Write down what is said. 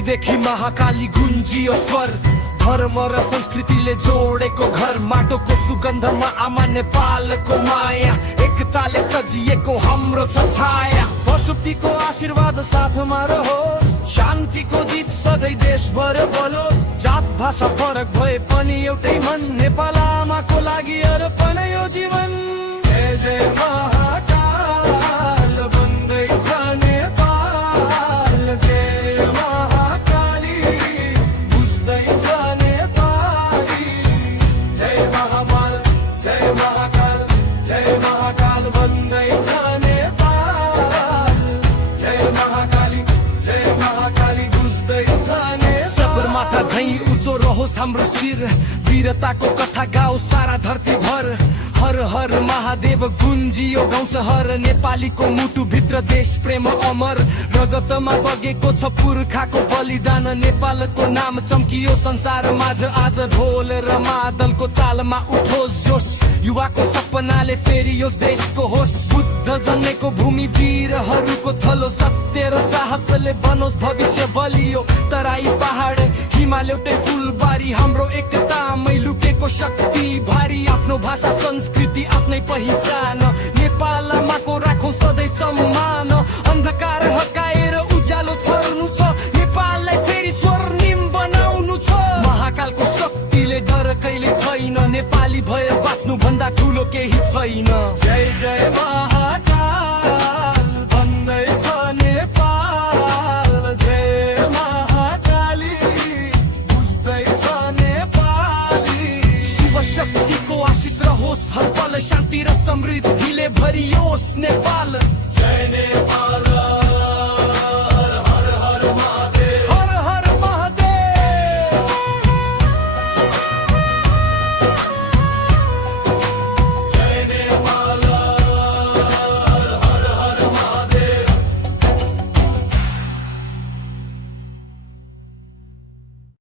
देखि महाकाली गुन्जियो स्वर। धर्म र संस्कृतिले जोडेको घर, माटोको सुगन्धमा आमा नेपालको माया, एकताले सजिएको हाम्रो छ छाया। पशुपतिको आशीर्वाद साथमा रहोस्, शान्तिको दीप सधैँ देशभर बलोस्। जात भाषा फरक भए पनि एउटै मन, नेपाल आमाको लागि अर्पण यो जीवन। जय जय महाकाल बन्दैछ नेपाल, जय महाकाली बुझ्दैछ नेपाली। जय महाकाल, जय महाकाल, जय महाकाल बन्दैछ नेपाल, जय महाकाली, जय महाकाली बुझ्दैछ नेपाल। सगरमाथा झैं उच्चो रहोस् हाम्रो शिर, वीरताको कथा गाओ सारा धरती भर। हर हर महादेव गुन्जियो गाउँ सहर, नेपालीको मुटु भित्र देश प्रेम अमर। रगतमा बगेको छ पुर्खाको बलिदान, नेपालको नाम चम्कियो संसार माझ। आज ढोल र मादलको तालमा उठोस् जोस, युवाको सपनाले फेरियोस् देशको होस। बुद्ध जन्मेको भूमि वीरहरूको थलो, सत्य र साहसले बनोस् भविष्य बलियो। तराई पहाड हिमाल एउटै फुलबारी, हाम्रो एकतामै लुकेको शक्ति भारी। आफ्नो भाषा संस्कृति आफ्नै पहिचान, नेपाल आमाको राखौँ सधैँ सम्मान। अन्धकार हटाएर उज्यालो छर्नु छ, नेपाललाई फेरि स्वर्णिम बनाउनु छ। महाकालको शक्तिले डर कहिले छैन, नेपाली भए बाँच्नु भन्दा ठुलो केही छैन। जय जय महाकाल भन्दैछ नेपाल, जय महाकाली बुझ्दैछ नेपाली। शिव शक्तिको आशिष रहोस् हर पल, शान्ति र समृद्धिले भरियोस् नेपाल। जय नेपाल।